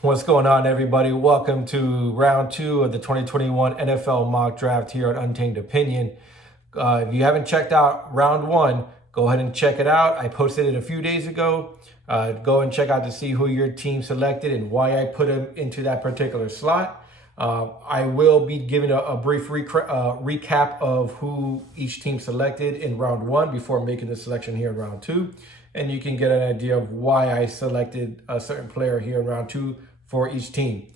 What's going on, everybody? Welcome to round two of the 2021 NFL mock draft here at Untamed Opinion. If you haven't checked out round one, go ahead and check it out. I posted it a few days ago. Go and check out to see who your team selected and why I put them into that particular slot. I will be giving a brief recap of who each team selected in round one before making the selection here in round two. And you can get an idea of why I selected a certain player here in round two for each team.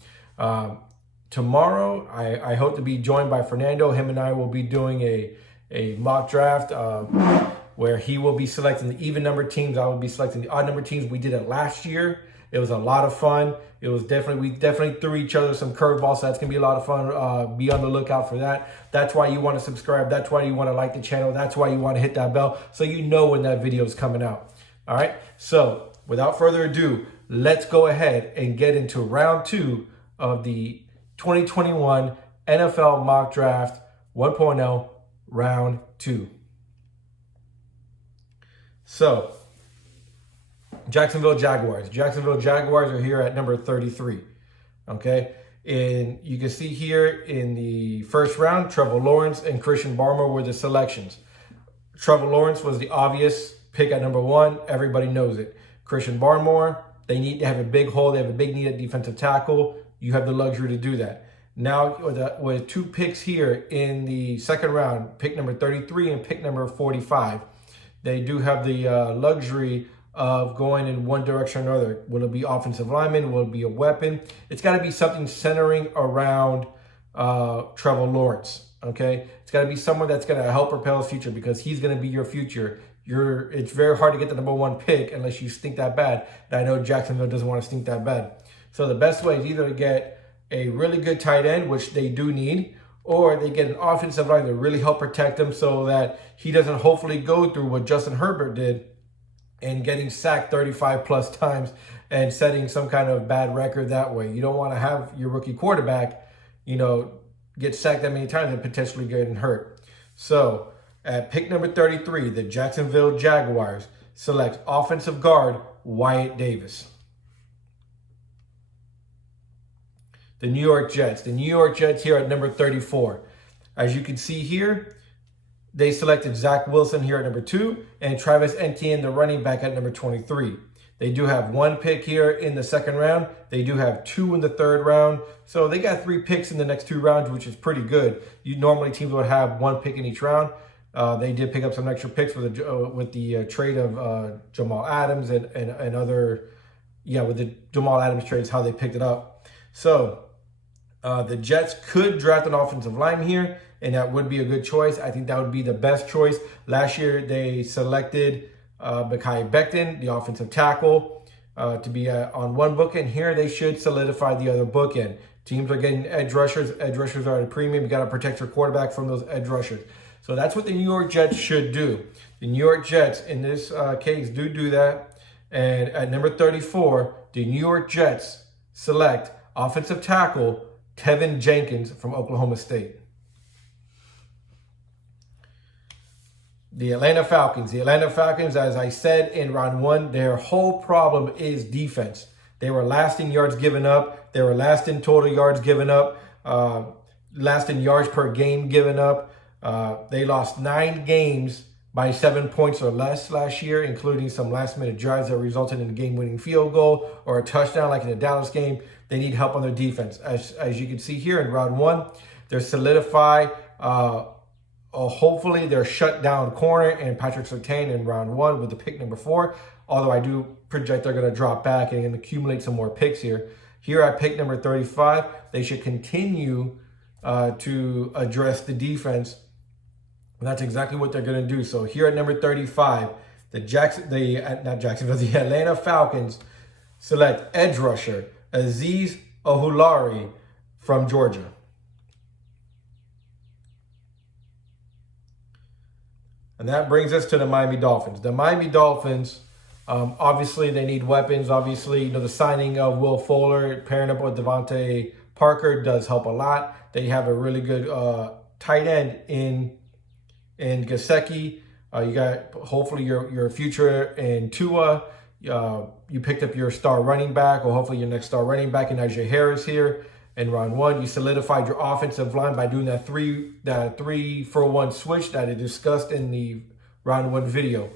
Tomorrow, I hope to be joined by Fernando. Him and I will be doing a mock draft where he will be selecting the even number teams. I will be selecting the odd number teams. We did it last year. It was a lot of fun. We definitely threw each other some curveballs, so that's gonna be a lot of fun. Be on the lookout for that. That's why you want to subscribe. That's why you want to like the channel. That's why you want to hit that bell so you know when that video is coming out. All right. So without further ado, let's go ahead and get into round two of the 2021 NFL Mock Draft 1.0, round two. So, Jacksonville Jaguars. Jacksonville Jaguars are here at number 33. Okay. And you can see here in the first round, Trevor Lawrence and Christian Barmore were the selections. Trevor Lawrence was the obvious pick at number one. Everybody knows it. Christian Barmore, they need to have a big hole. They have a big need at defensive tackle. You have the luxury to do that. Now, with two picks here in the second round, pick number 33 and pick number 45, they do have the luxury of going in one direction or another. Will it be offensive lineman? Will it be a weapon? It's got to be something centering around Trevor Lawrence, okay? It's got to be someone that's going to help propel his future because he's going to be your future. It's very hard to get the number one pick unless you stink that bad. And I know Jacksonville doesn't want to stink that bad. So the best way is either to get a really good tight end, which they do need, or they get an offensive line to really help protect him so that he doesn't hopefully go through what Justin Herbert did and getting sacked 35 plus times and setting some kind of bad record that way. You don't want to have your rookie quarterback, get sacked that many times and potentially getting hurt. So at pick number 33, the Jacksonville Jaguars select offensive guard Wyatt Davis. The New York Jets. The New York Jets here at number 34. As you can see here, they selected Zach Wilson here at number 2 and Travis Etienne, the running back, at number 23. They do have one pick here in the second round. They do have 2 in the third round. So they got 3 picks in the next 2 rounds, which is pretty good. Normally teams would have 1 pick in each round. They did pick up some extra picks with the trade of Jamal Adams and other, with the Jamal Adams trades, how they picked it up. So the Jets could draft an offensive line here, and that would be a good choice. I think that would be the best choice. Last year, they selected Mekhi Becton, the offensive tackle, to be on one bookend. Here, they should solidify the other bookend. Teams are getting edge rushers. Edge rushers are at a premium. You got to protect your quarterback from those edge rushers. So that's what the New York Jets should do. The New York Jets, in this case, do that. And at number 34, the New York Jets select offensive tackle Tevin Jenkins from Oklahoma State. The Atlanta Falcons. The Atlanta Falcons, as I said in round one, their whole problem is defense. They were last in yards given up. They were last in total yards given up. Last in yards per game given up. They lost 9 games by 7 points or less last year, including some last-minute drives that resulted in a game-winning field goal or a touchdown like in the Dallas game. They need help on their defense. As you can see here in round one, they're solidified. Hopefully, they're shut down corner and Patrick Surtain in round one with the pick number 4. Although I do project they're going to drop back and accumulate some more picks here. Here at pick number 35, they should continue to address the defense. And that's exactly what they're going to do. So here at number 35, the Atlanta Falcons select edge rusher Azeez Ojulari from Georgia. And that brings us to the Miami Dolphins. The Miami Dolphins, obviously they need weapons. Obviously, the signing of Will Fuller, pairing up with Devontae Parker does help a lot. They have a really good tight end in Gesicki. You got hopefully your future in Tua. you picked up your star running back, or hopefully your next star running back in Najee Harris here in round one. You solidified your offensive line by doing that 3-for-1 switch that I discussed in the round one video,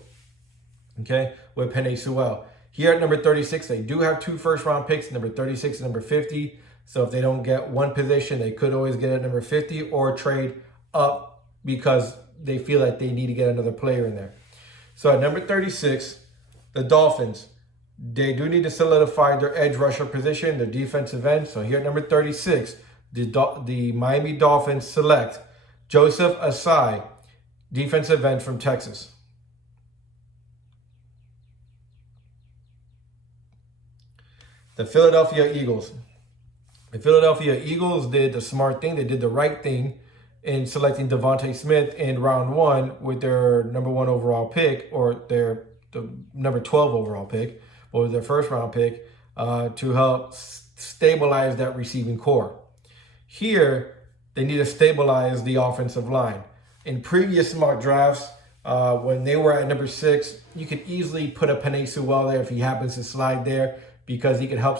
okay, with Penei Sewell. Here at number 36, they do have 2 first-round picks, number 36 and number 50. So if they don't get one position, they could always get at number 50 or trade up because they feel like they need to get another player in there. So at number 36, the Dolphins, they do need to solidify their edge rusher position, their defensive end. So here at number 36, the Miami Dolphins select Joseph Asai, defensive end from Texas. The Philadelphia Eagles. The Philadelphia Eagles did the smart thing. They did the right thing in selecting Devontae Smith in round one with their number 1 overall pick, or the number 12 overall pick, or their first round pick, to help stabilize that receiving core. Here, they need to stabilize the offensive line. In previous mock drafts, when they were at number 6, you could easily put a Penei Sewell there if he happens to slide there, because he could help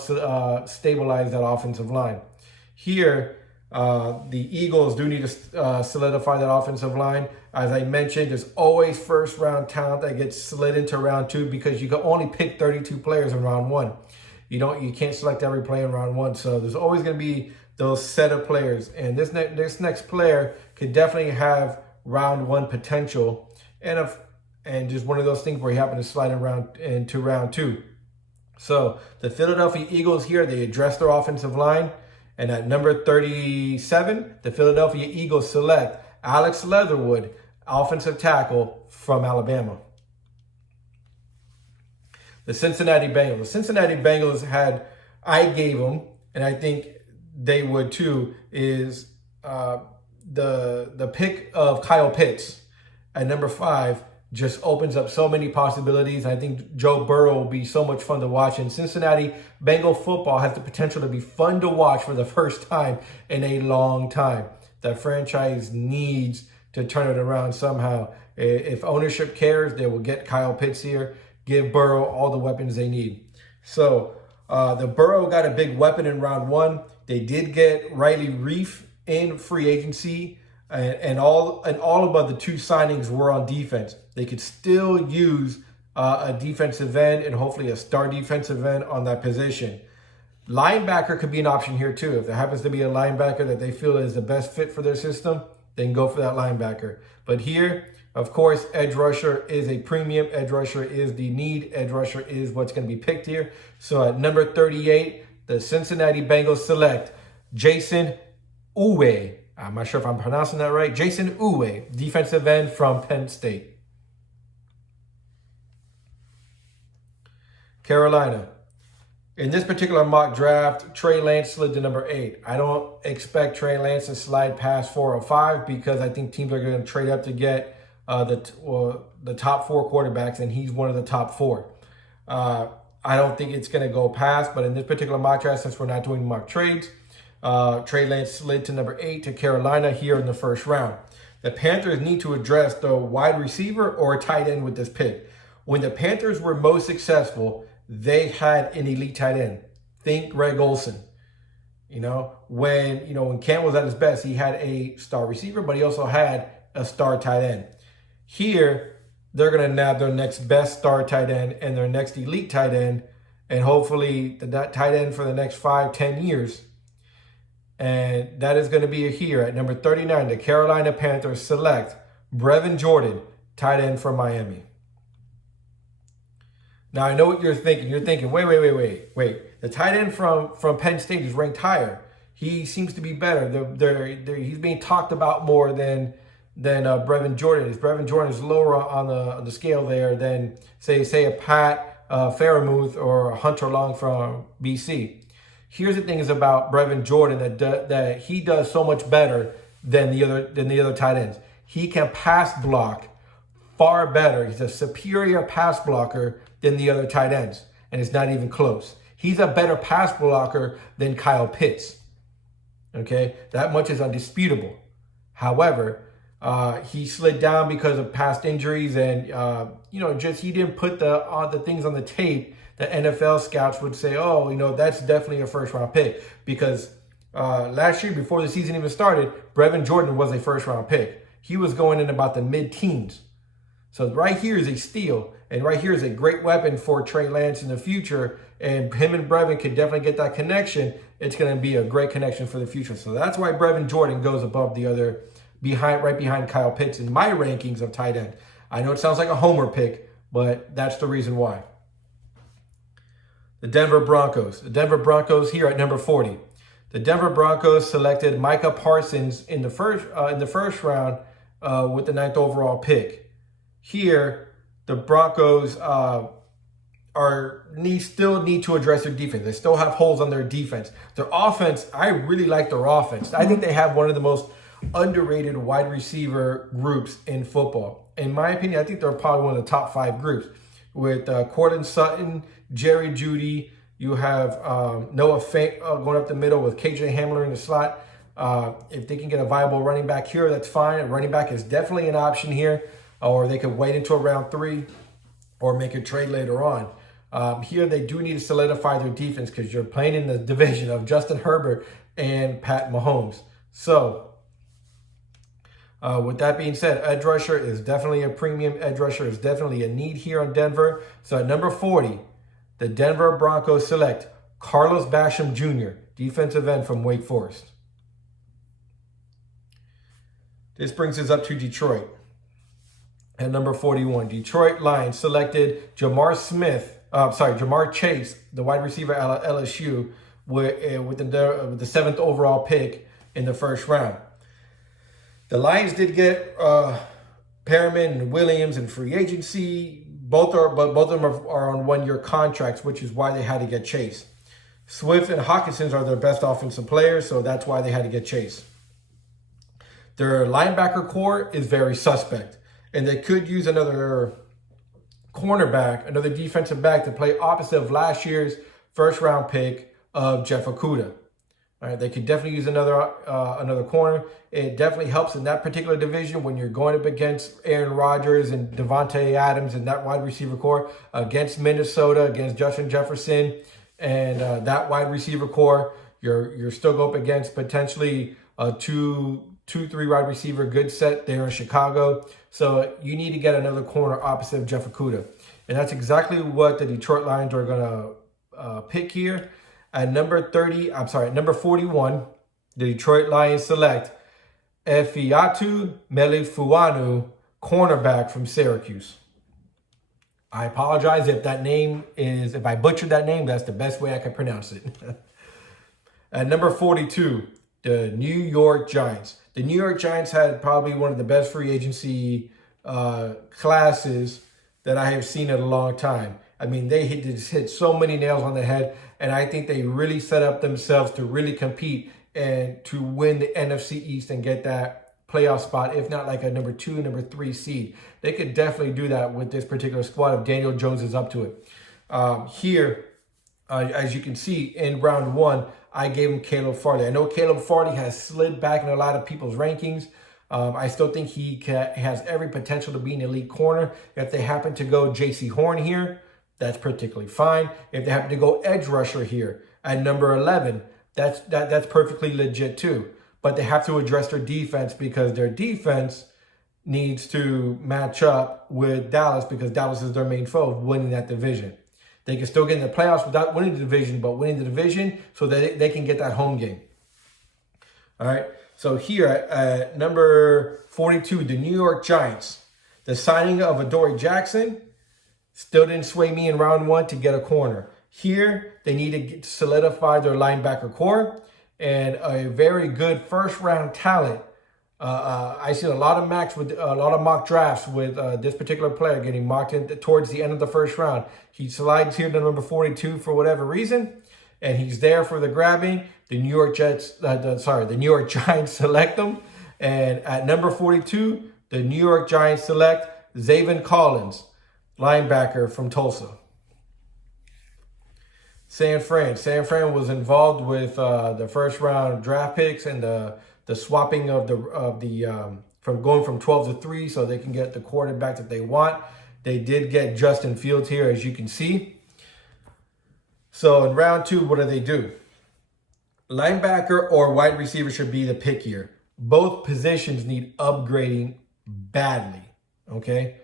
stabilize that offensive line. Here, the Eagles do need to solidify that offensive line. As I mentioned, there's always first-round talent that gets slid into round 2 because you can only pick 32 players in round 1. You can't select every player in round 1, so there's always going to be those set of players. And this next player could definitely have round 1 potential, and just one of those things where he happened to slide into round 2. So the Philadelphia Eagles here, they address their offensive line. And at number 37, the Philadelphia Eagles select Alex Leatherwood, offensive tackle from Alabama. The Cincinnati Bengals. The Cincinnati Bengals I gave them, and I think they would too, is the pick of Kyle Pitts at number 5. Just opens up so many possibilities. I think Joe Burrow will be so much fun to watch. And Cincinnati Bengal football has the potential to be fun to watch for the first time in a long time. The franchise needs to turn it around somehow. If ownership cares, they will get Kyle Pitts here, give Burrow all the weapons they need. So the Burrow got a big weapon in round 1. They did get Riley Reiff in free agency. And all about the 2 signings were on defense. They could still use a defensive end and hopefully a star defensive end on that position. Linebacker could be an option here too. If there happens to be a linebacker that they feel is the best fit for their system, they can go for that linebacker. But here, of course, edge rusher is a premium. Edge rusher is the need. Edge rusher is what's going to be picked here. So at number 38, the Cincinnati Bengals select Jason Uwe. I'm not sure if I'm pronouncing that right. Jason Uwe, defensive end from Penn State. Carolina. In this particular mock draft, Trey Lance slid to number 8. I don't expect Trey Lance to slide past 4 or 5 because I think teams are going to trade up to get the top 4 quarterbacks, and he's one of the top 4. I don't think it's going to go past, but in this particular mock draft, since we're not doing mock trades, Trey Lance slid to number 8 to Carolina here in the first round. The Panthers need to address the wide receiver or a tight end with this pick. When the Panthers were most successful, they had an elite tight end. Think Greg Olsen. When Cam was at his best, he had a star receiver, but he also had a star tight end. Here, they're going to nab their next best star tight end and their next elite tight end, and hopefully that tight end for the next 5-10 years. And that is going to be here at number 39. The Carolina Panthers select Brevin Jordan, tight end from Miami. Now, I know what you're thinking. You're thinking, wait. The tight end from Penn State is ranked higher. He seems to be better. He's being talked about more than Brevin Jordan is. Brevin Jordan is lower on the scale there than, say a Pat Fairmouth or a Hunter Long from BC. Here's the thing is about Brevin Jordan that he does so much better than the other tight ends. He can pass block far better. He's a superior pass blocker than the other tight ends, and it's not even close. He's a better pass blocker than Kyle Pitts. Okay, that much is undisputable. However, he slid down because of past injuries, and he didn't put the things on the tape the NFL scouts would say, oh, that's definitely a first round pick. Because last year, before the season even started, Brevin Jordan was a first round pick. He was going in about the mid-teens. So right here is a steal. And right here is a great weapon for Trey Lance in the future. And him and Brevin can definitely get that connection. It's going to be a great connection for the future. So that's why Brevin Jordan goes above the other, right behind Kyle Pitts in my rankings of tight end. I know it sounds like a homer pick, but that's the reason why. The Denver Broncos. The Denver Broncos here at number 40. The Denver Broncos selected Micah Parsons in the first round with the 9th overall pick. Here, the Broncos still need to address their defense. They still have holes on their defense. Their offense, I really like their offense. I think they have one of the most underrated wide receiver groups in football. In my opinion, I think they're probably one of the top 5 groups. With Cortland Sutton, Jerry Jeudy, you have Noah Fant going up the middle with KJ Hamler in the slot. If they can get a viable running back here, that's fine. A running back is definitely an option here. Or they could wait until round 3 or make a trade later on. Here, they do need to solidify their defense because you're playing in the division of Justin Herbert and Pat Mahomes. So, with that being said, edge rusher is definitely a premium. Edge rusher is definitely a need here on Denver. So, at number 40, the Denver Broncos select Carlos Basham Jr., defensive end from Wake Forest. This brings us up to Detroit. At number 41, Detroit Lions selected Jamar Chase, the wide receiver at LSU, with the 7th overall pick in the first round. The Lions did get Perriman and Williams in free agency. Both of them are on 1-year contracts, which is why they had to get Chase. Swift and Hawkinson are their best offensive players, so that's why they had to get Chase. Their linebacker core is very suspect. And they could use another cornerback, another defensive back to play opposite of last year's first-round pick of Jeff Okudah. All right, they could definitely use another corner. It definitely helps in that particular division when you're going up against Aaron Rodgers and Devontae Adams and that wide receiver core, against Minnesota, against Justin Jefferson, and that wide receiver core. You're still going up against potentially a 2-3 wide receiver good set there in Chicago. So you need to get another corner opposite of Jeff Okudah. And that's exactly what the Detroit Lions are going to pick here. At number 41, the Detroit Lions select Efeatu Melifuanu, cornerback from Syracuse. I apologize if I butchered that name, that's the best way I can pronounce it. At number 42, the New York Giants. The New York Giants had probably one of the best free agency classes that I have seen in a long time. I mean, they hit so many nails on the head, and I think they really set up themselves to really compete and to win the NFC East and get that playoff spot, if not like a number 2, number 3 seed. They could definitely do that with this particular squad if Daniel Jones is up to it. Here, as you can see, in round 1, I gave him Caleb Farley. I know Caleb Farley has slid back in a lot of people's rankings. I still think he has every potential to be an elite corner. If they happen to go J.C. Horn here, that's particularly fine. If they happen to go edge rusher here at number 11, that's perfectly legit too. But they have to address their defense because their defense needs to match up with Dallas because Dallas is their main foe of winning that division. They can still get in the playoffs without winning the division, but winning the division so that they can get that home game. All right. So here at number 42, the New York Giants, the signing of Adoree Jackson still didn't sway me in round 1 to get a corner. Here, they need to solidify their linebacker core and a very good first-round talent. I see a lot of mock drafts with this particular player getting mocked in towards the end of the first round. He slides here to number 42 for whatever reason, and he's there for the grabbing. The New York Giants select him, and at number 42, the New York Giants select Zaven Collins, linebacker from Tulsa. San Fran was involved with the first round draft picks and the swapping of the from going from 12 to 3 so they can get the quarterback that they want. They did get Justin Fields here, as you can see. So in round 2, what do? Linebacker or wide receiver should be the pick here. Both positions need upgrading badly, okay?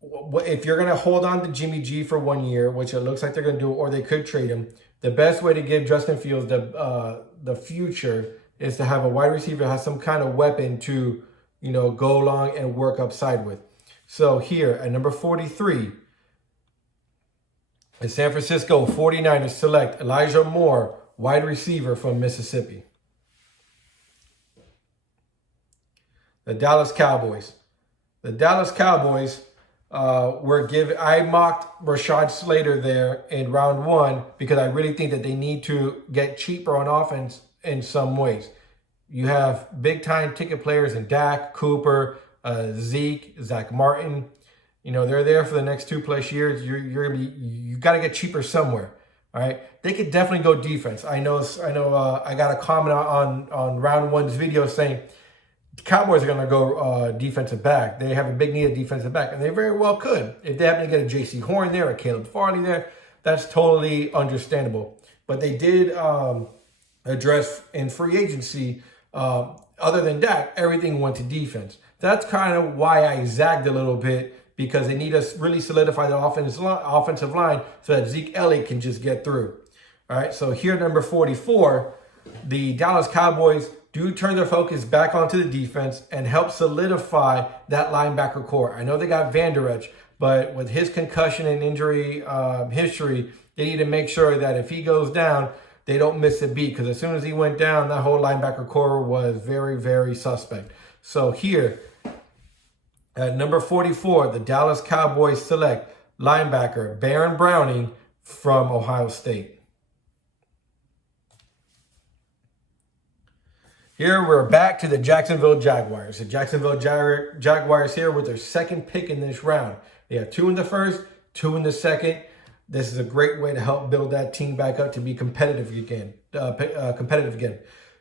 If you're going to hold on to Jimmy G for 1 year, which it looks like they're going to do, or they could trade him, the best way to give Justin Fields the future is to have a wide receiver that has some kind of weapon to, go along and work upside with. So here at number 43, the San Francisco 49ers select Elijah Moore, wide receiver from Mississippi. The Dallas Cowboys. The Dallas Cowboys I mocked Rashad Slater there in round 1 because I really think that they need to get cheaper on offense in some ways. You have big time ticket players in Dak, Cooper, Zeke, Zach Martin. They're there for the next 2+ years. You got to get cheaper somewhere. All right. They could definitely go defense. I know. I got a comment on round 1's video saying the Cowboys are going to go defensive back. They have a big need of defensive back, and they very well could. If they happen to get a J.C. Horn there or Caleb Farley there, that's totally understandable. But they did address in free agency, other than Dak, everything went to defense. That's kind of why I zagged a little bit, because they need to really solidify the offensive line so that Zeke Elliott can just get through. All right, so here, number 44, the Dallas Cowboys do turn their focus back onto the defense and help solidify that linebacker core. I know they got Van Der Esch, but with his concussion and injury history, they need to make sure that if he goes down, they don't miss a beat, because as soon as he went down, that whole linebacker core was very, very suspect. So here, at number 44, the Dallas Cowboys select linebacker Baron Browning from Ohio State. Here we're back to the Jacksonville Jaguars. The Jacksonville Jaguars here with their second pick in this round. They have 2 in the first, 2 in the second. This is a great way to help build that team back up to be competitive again.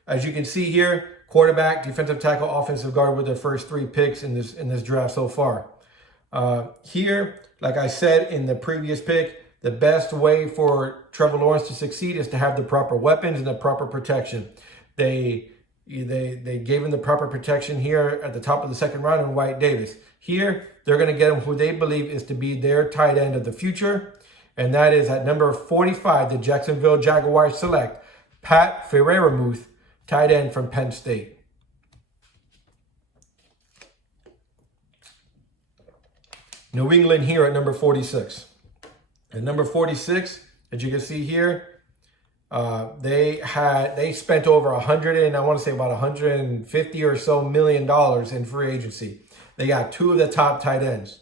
As you can see here, quarterback, defensive tackle, offensive guard with their first 3 picks in this draft so far. Here, like I said in the previous pick, the best way for Trevor Lawrence to succeed is to have the proper weapons and the proper protection. They gave him the proper protection here at the top of the second round in Wyatt Davis. Here, they're going to get him who they believe is to be their tight end of the future. And that is at number 45, the Jacksonville Jaguars select Pat Freiermuth, tight end from Penn State. New England here at number 46. At number 46, as you can see here, they spent over about 150 or so $1 million in free agency. They got 2 of the top tight ends.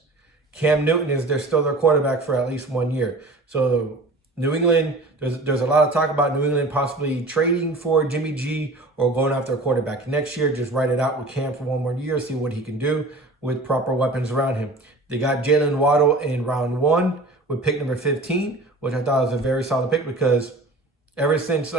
Cam Newton they're still their quarterback for at least 1 year. So New England, there's a lot of talk about New England possibly trading for Jimmy G or going after a quarterback next year. Just write it out with Cam for 1 more year, see what he can do with proper weapons around him. They got Jalen Waddle in round 1 with pick number 15, which I thought was a very solid pick, because ever since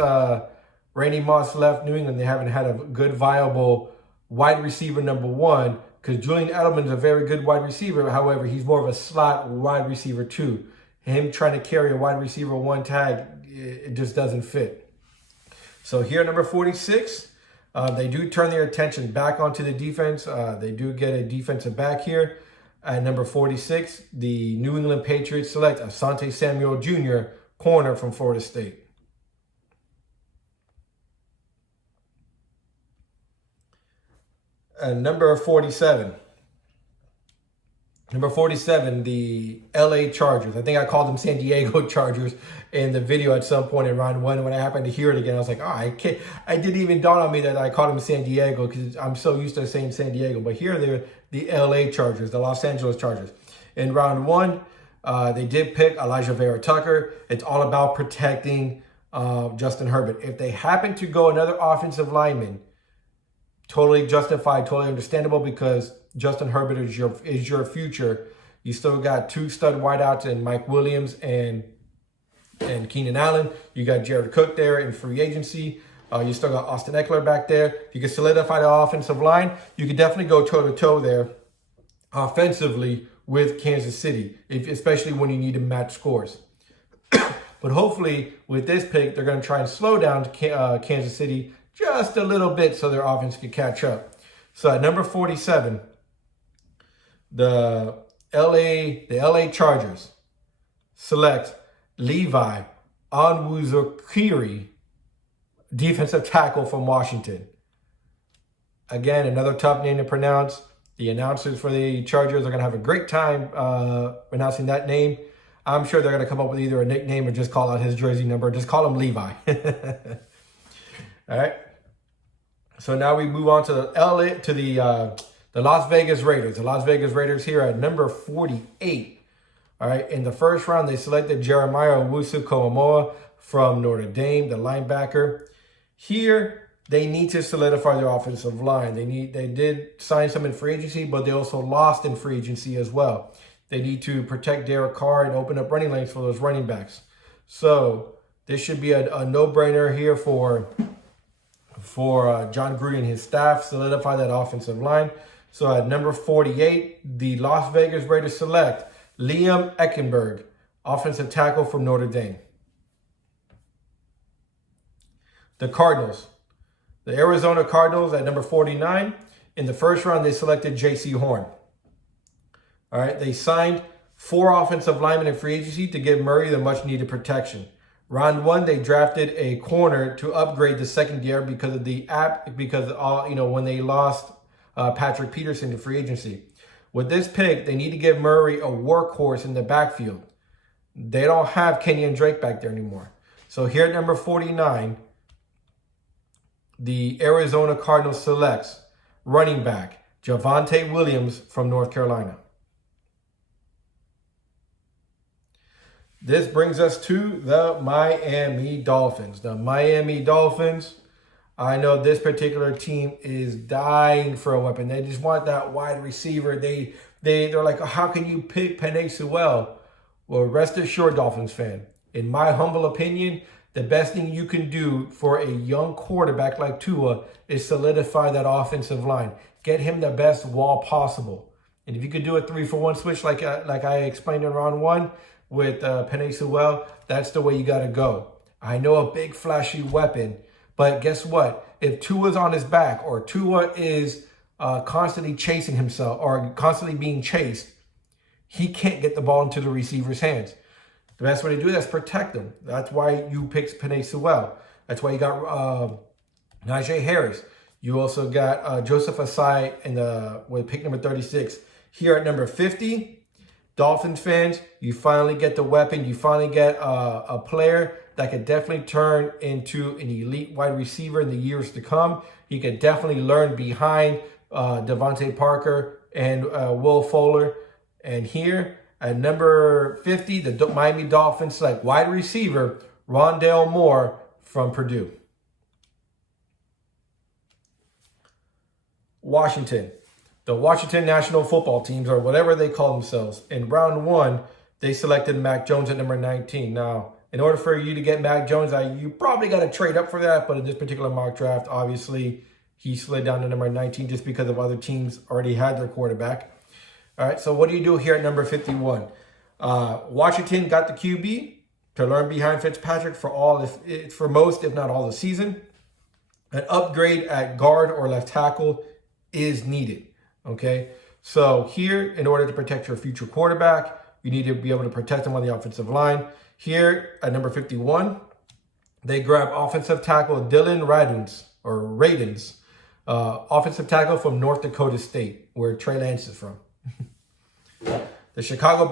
Randy Moss left New England, they haven't had a good, viable wide receiver number 1, because Julian Edelman's a very good wide receiver. However, he's more of a slot wide receiver 2. Him trying to carry a wide receiver 1 tag, it just doesn't fit. So here, number 46, they do turn their attention back onto the defense. They do get a defensive back here. At number 46, the New England Patriots select Asante Samuel Jr., corner from Florida State. Number 47. Number 47, the LA Chargers. I think I called them San Diego Chargers in the video at some point in round 1. When I happened to hear it again, I was like, I didn't even dawn on me that I called them San Diego, because I'm so used to saying San Diego. But here they're the LA Chargers, the Los Angeles Chargers. In round 1, they did pick Elijah Vera Tucker. It's all about protecting Justin Herbert. If they happen to go another offensive lineman, totally justified, totally understandable, because Justin Herbert is your future. You still got 2 stud wideouts in Mike Williams and Keenan Allen. You got Jared Cook there in free agency. You still got Austin Eckler back there. You can solidify the offensive line. You can definitely go toe-to-toe there offensively with Kansas City, especially when you need to match scores. But hopefully with this pick, they're going to try and slow down Kansas City just a little bit so their offense can catch up. So at number 47, the LA Chargers select Levi Onwuzurike, defensive tackle from Washington. Again, another tough name to pronounce. The announcers for the Chargers are going to have a great time announcing that name. I'm sure they're going to come up with either a nickname or just call out his jersey number. Just call him Levi. All right. So now we move on to the Las Vegas Raiders. The Las Vegas Raiders here at number 48. All right. In the first round, they selected Jeremiah Owusu-Koramoah from Notre Dame, the linebacker. Here, they need to solidify their offensive line. They did sign some in free agency, but they also lost in free agency as well. They need to protect Derek Carr and open up running lanes for those running backs. So this should be a no-brainer here for John Gruden and his staff, solidify that offensive line. So at number 48, the Las Vegas Raiders select Liam Eckenberg, offensive tackle from Notre Dame. The Cardinals. The Arizona Cardinals at number 49. In the first round, they selected J.C. Horn. All right, they signed 4 offensive linemen in free agency to give Murray the much-needed protection. Round 1, they drafted a corner to upgrade the secondary because when they lost Patrick Peterson to free agency. With this pick, they need to give Murray a workhorse in the backfield. They don't have Kenyon Drake back there anymore. So here at number 49, the Arizona Cardinals selects running back Javonte Williams from North Carolina. This brings us to the Miami Dolphins. The Miami Dolphins, I know this particular team is dying for a weapon. They just want that wide receiver. They're like, how can you pick Penei Sewell? Well, rest assured, Dolphins fan, in my humble opinion, the best thing you can do for a young quarterback like Tua is solidify that offensive line. Get him the best wall possible. And if you could do a 3-for-1 switch like I explained in round 1 with Penei Sewell, that's the way you got to go. I know a big flashy weapon, but guess what? If Tua's on his back or Tua is constantly chasing himself or constantly being chased, he can't get the ball into the receiver's hands. The best way to do that is protect them. That's why you picked Penei Sewell. That's why you got Najee Harris. You also got Joseph Asai with pick number 36. Here at number 50, Dolphins fans, you finally get the weapon. You finally get a player that could definitely turn into an elite wide receiver in the years to come. He could definitely learn behind Devontae Parker and Will Fuller. And here at number 50, the Miami Dolphins select wide receiver Rondale Moore from Purdue. Washington. The Washington National Football Teams, or whatever they call themselves. In round 1, they selected Mac Jones at number 19. Now, in order for you to get Mac Jones, you probably got to trade up for that. But in this particular mock draft, obviously, he slid down to number 19 just because of other teams already had their quarterback. All right, so what do you do here at number 51? Washington got the QB to learn behind Fitzpatrick for most, if not all, the season. An upgrade at guard or left tackle is needed. Okay, so here, in order to protect your future quarterback, you need to be able to protect him on the offensive line. Here at number 51, they grab offensive tackle Dylan Radins, offensive tackle from North Dakota State, where Trey Lance is from. The Chicago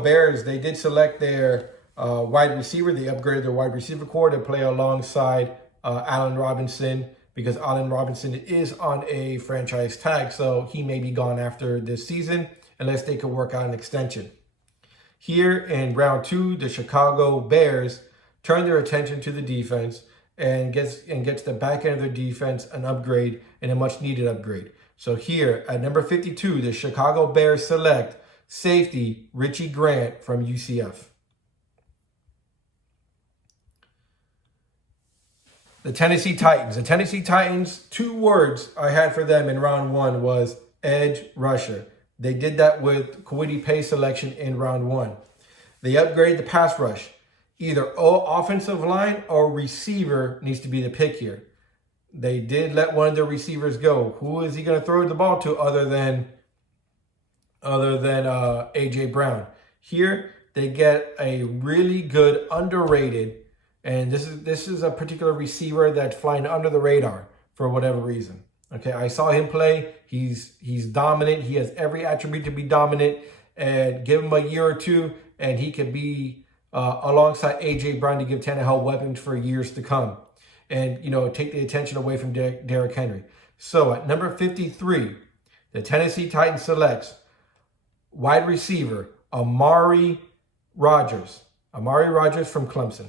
Bears, they did select their wide receiver. They upgraded their wide receiver core to play alongside Allen Robinson, because Allen Robinson is on a franchise tag, so he may be gone after this season unless they could work out an extension. Here in round 2, the Chicago Bears turn their attention to the defense and gets the back end of their defense an upgrade and a much-needed upgrade. So here at number 52, the Chicago Bears select safety Richie Grant from UCF. The Tennessee Titans. The Tennessee Titans, 2 words I had for them in round 1 was edge rusher. They did that with Kwity Paye selection in round 1. They upgrade the pass rush. either offensive line or receiver needs to be the pick here. They did let one of their receivers go. Who is he going to throw the ball to other than A.J. Brown? Here, they get a really good, underrated, and this is a particular receiver that's flying under the radar for whatever reason. Okay, I saw him play. He's dominant. He has every attribute to be dominant. And give him a year or two, and he could be alongside A.J. Brown to give Tannehill weapons for years to come. And, take the attention away from Derrick Henry. So at number 53, the Tennessee Titans selects wide receiver Amari Rodgers. Amari Rodgers from Clemson.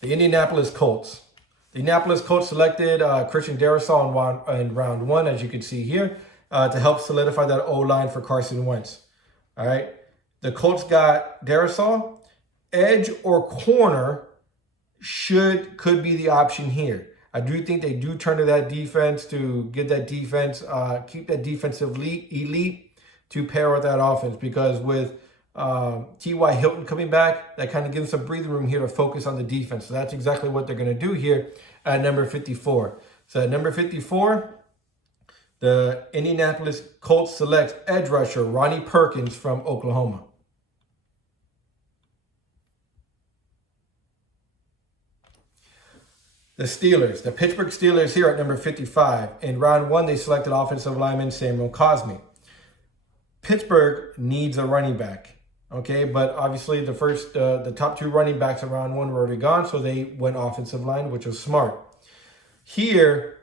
The Indianapolis Colts. The Indianapolis Colts selected Christian Darrisaw in round 1, as you can see here, to help solidify that O-line for Carson Wentz. All right. The Colts got Darrisaw. Edge or corner could be the option here. I do think they do turn to that defense to get that defense, keep that defensive elite to pair with that offense, because with T.Y. Hilton coming back, that kind of gives some breathing room here to focus on the defense. So that's exactly what they're going to do here at number 54. So at number 54, the Indianapolis Colts select edge rusher Ronnie Perkins from Oklahoma. The Steelers, the Pittsburgh Steelers here at number 55. In round 1, they selected offensive lineman Samuel Cosmi. Pittsburgh needs a running back, okay? But obviously the top 2 running backs in round 1 were already gone, so they went offensive line, which was smart. Here,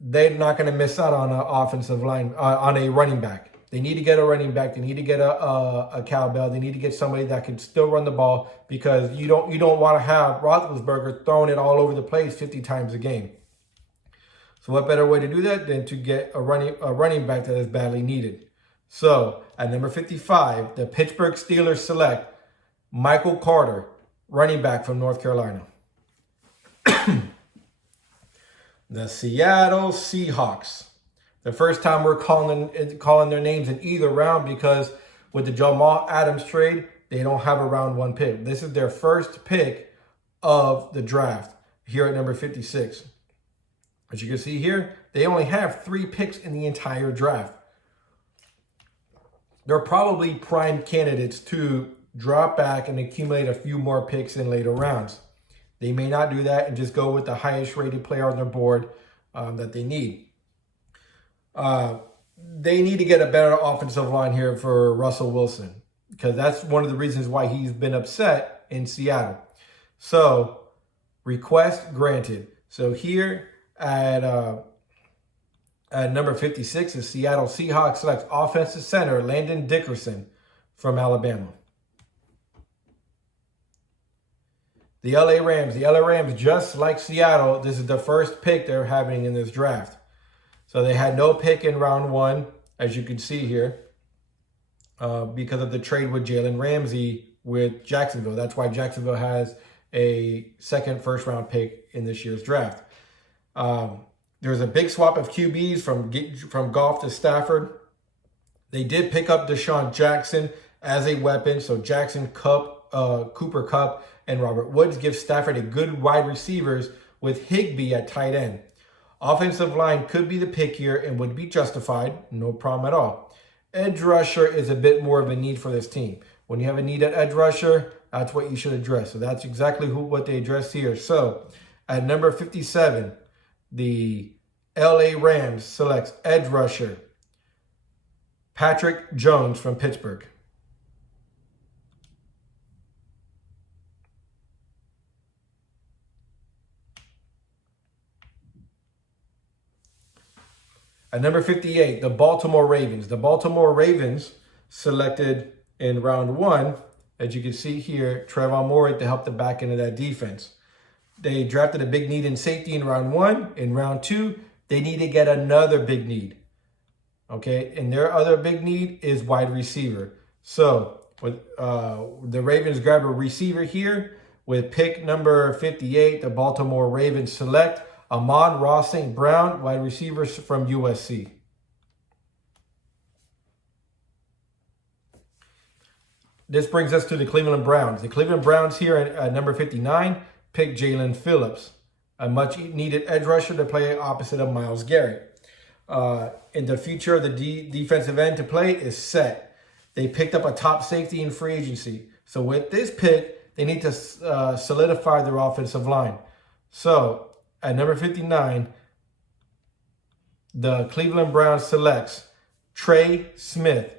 they're not going to miss out on an offensive line, on a running back. They need to get a running back. They need to get a cowbell. They need to get somebody that can still run the ball, because you don't want to have Roethlisberger throwing it all over the place 50 times a game. So what better way to do that than to get a running back that is badly needed? So at number 55, the Pittsburgh Steelers select Michael Carter, running back from North Carolina. The Seattle Seahawks. The first time we're calling their names in either round, because with the Jamal Adams trade, they don't have a round 1 pick. This is their first pick of the draft here at number 56. As you can see here, they only have 3 picks in the entire draft. They're probably prime candidates to drop back and accumulate a few more picks in later rounds. They may not do that and just go with the highest rated player on their board that they need. They need to get a better offensive line here for Russell Wilson, because that's one of the reasons why he's been upset in Seattle. So, request granted. So here at number 56, the Seattle Seahawks selects offensive center Landon Dickerson from Alabama. The LA Rams, just like Seattle, this is the first pick they're having in this draft. So they had no pick in round 1, as you can see here, because of the trade with Jalen Ramsey with Jacksonville. That's why Jacksonville has a second first-round pick in this year's draft. There's a big swap of QBs from Goff to Stafford. They did pick up Deshaun Jackson as a weapon. So Jackson, Cooper Kupp, and Robert Woods give Stafford a good wide receivers with Higbee at tight end. Offensive line could be the pick here and would be justified. No problem at all. Edge rusher is a bit more of a need for this team. When you have a need at edge rusher, that's what you should address. So that's exactly what they addressed here. So at number 57, the LA Rams selects edge rusher Patrick Jones from Pittsburgh. At number 58, the Baltimore Ravens. The Baltimore Ravens selected in round 1, as you can see here, Trevon Moehrig to help the back end of that defense. They drafted a big need in safety in round 1. In round 2, they need to get another big need. Okay, and their other big need is wide receiver. So with the Ravens grab a receiver here with pick number 58, the Baltimore Ravens select Amon-Ra St. Brown, wide receivers from USC. this brings us to the Cleveland Browns. The Cleveland Browns here at number 59 picked Jalen Phillips, a much needed edge rusher to play opposite of Myles Garrett. In the future of the defensive end to play is set. They picked up a top safety in free agency. So with this pick, they need to solidify their offensive line. So at number 59, the Cleveland Browns selects Trey Smith,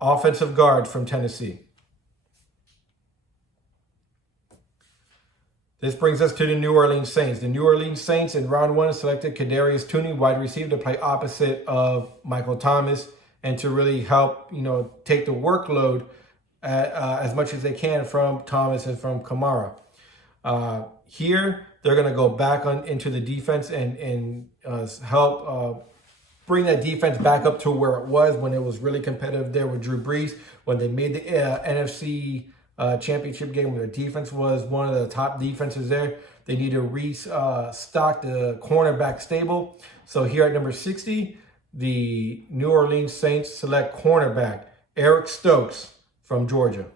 offensive guard from Tennessee. This brings us to the New Orleans Saints. The New Orleans Saints in round 1 selected Kadarius Toney, wide receiver, to play opposite of Michael Thomas and to really help, take the workload as much as they can from Thomas and from Kamara. Here, they're going to go back into the defense and help bring that defense back up to where it was when it was really competitive there with Drew Brees, when they made the NFC championship game, where the defense was one of the top defenses there. They need to restock the cornerback stable. So here at number 60, the New Orleans Saints select cornerback Eric Stokes from Georgia.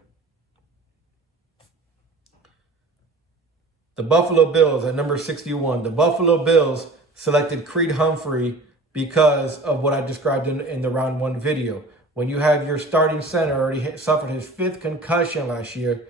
The Buffalo Bills at number 61. The Buffalo Bills selected Creed Humphrey because of what I described in the round 1 video. When you have your starting center already suffered his 5th concussion last year,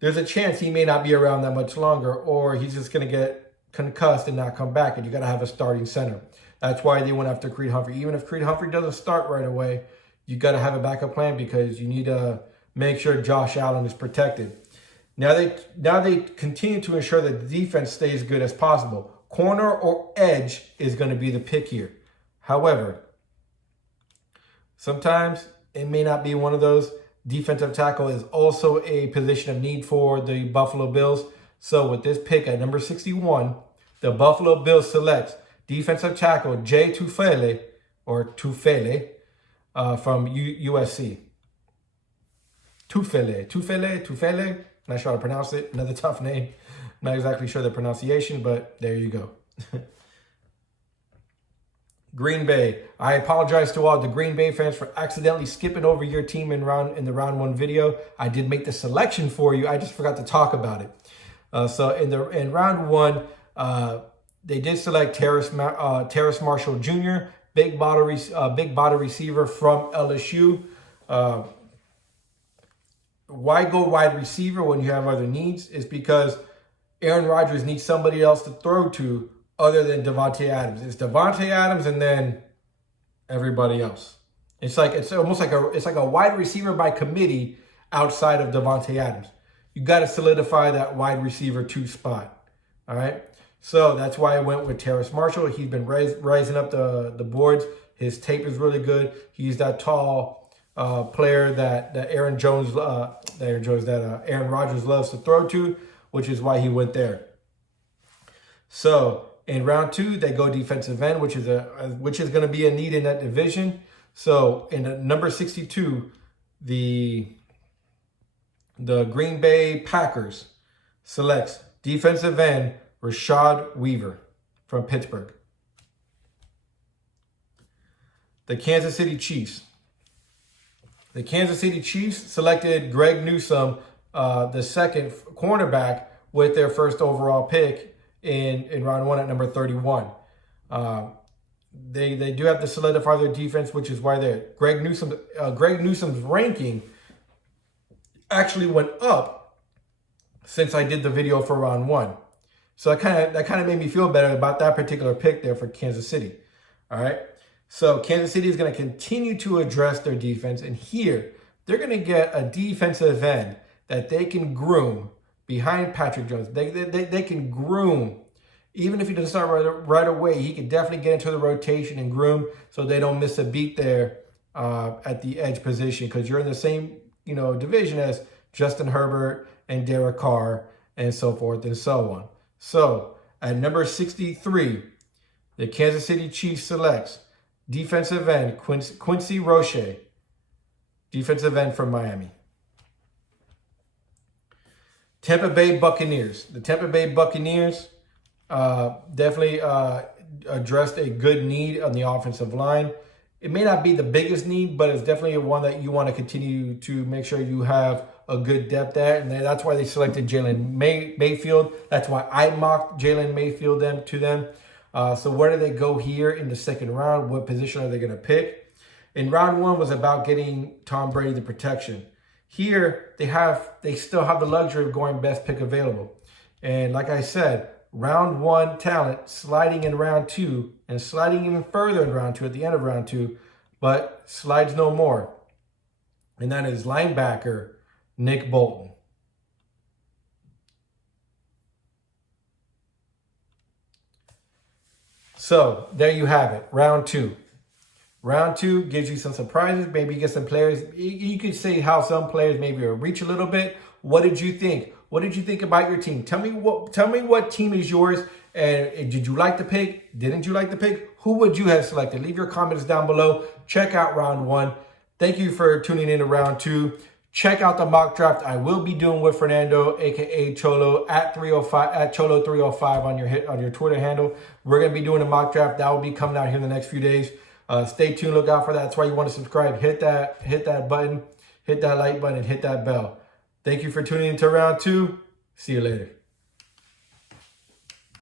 there's a chance he may not be around that much longer, or he's just going to get concussed and not come back, and you got to have a starting center. That's why they went after Creed Humphrey. Even if Creed Humphrey doesn't start right away, you got to have a backup plan because you need to make sure Josh Allen is protected. Now they continue to ensure that the defense stays good as possible. Corner or edge is going to be the pick here. However, sometimes it may not be one of those. Defensive tackle is also a position of need for the Buffalo Bills. So with this pick at number 61, the Buffalo Bills select defensive tackle Jay Tufele from USC. Tufele. Not sure how to pronounce it. Another tough name. Not exactly sure the pronunciation, but there you go. Green Bay. I apologize to all the Green Bay fans for accidentally skipping over your team in the round 1 video. I did make the selection for you. I just forgot to talk about it. So in round 1, they did select Terrace Marshall Jr., big body receiver from LSU. Why go wide receiver when you have other needs? Is because Aaron Rodgers needs somebody else to throw to other than Davante Adams. It's Davante Adams and then everybody else. It's almost like a wide receiver by committee outside of Davante Adams. You got to solidify that wide receiver 2 spot. All right. So that's why I went with Terrace Marshall. He's been rising up the boards. His tape is really good. He's that tall player that Aaron Rodgers loves to throw to, which is why he went there. So in round 2, they go defensive end, which is going to be a need in that division. So in the number 62, the Green Bay Packers selects defensive end Rashad Weaver from Pittsburgh. The Kansas City Chiefs. The Kansas City Chiefs selected Greg Newsome, the second cornerback, with their first overall pick in round 1 at number 31. They do have to solidify their defense, which is why Greg Newsome's ranking actually went up since I did the video for round 1. So that kind of made me feel better about that particular pick there for Kansas City. All right. So Kansas City is going to continue to address their defense, and here they're going to get a defensive end that they can groom behind Patrick Jones. They can groom. Even if he doesn't start right away, he can definitely get into the rotation and groom so they don't miss a beat there at the edge position, because you're in the same division as Justin Herbert and Derek Carr and so forth and so on. So at number 63, the Kansas City Chiefs selects defensive end Quincy Roche, defensive end from Miami. Tampa Bay Buccaneers. The Tampa Bay Buccaneers definitely addressed a good need on the offensive line. It may not be the biggest need, but it's definitely one that you want to continue to make sure you have a good depth there, and that's why they selected Jalen Mayfield. That's why I mocked Jalen Mayfield to them. So where do they go here in the second round? What position are they going to pick? In round one was about getting Tom Brady the protection. Here they still have the luxury of going best pick available. And like I said, round one talent sliding in round two and sliding even further in round two at the end of round two, but slides no more. And that is linebacker Nick Bolton. So there you have it, round two. Round two gives you some surprises. Maybe you get some players. You could say how some players maybe will reach a little bit. What did you think? What did you think about your team? Tell me what team is yours. And did you like the pick? Didn't you like the pick? Who would you have selected? Leave your comments down below. Check out round one. Thank you for tuning in to round two. Check out the mock draft I will be doing with Fernando, aka Cholo, at 305 at Cholo 305 on your Twitter handle. We're gonna be doing a mock draft that will be coming out here in the next few days. Stay tuned, look out for that. That's why you want to subscribe. Hit that button, hit that like button, and hit that bell. Thank you for tuning into round two. See you later.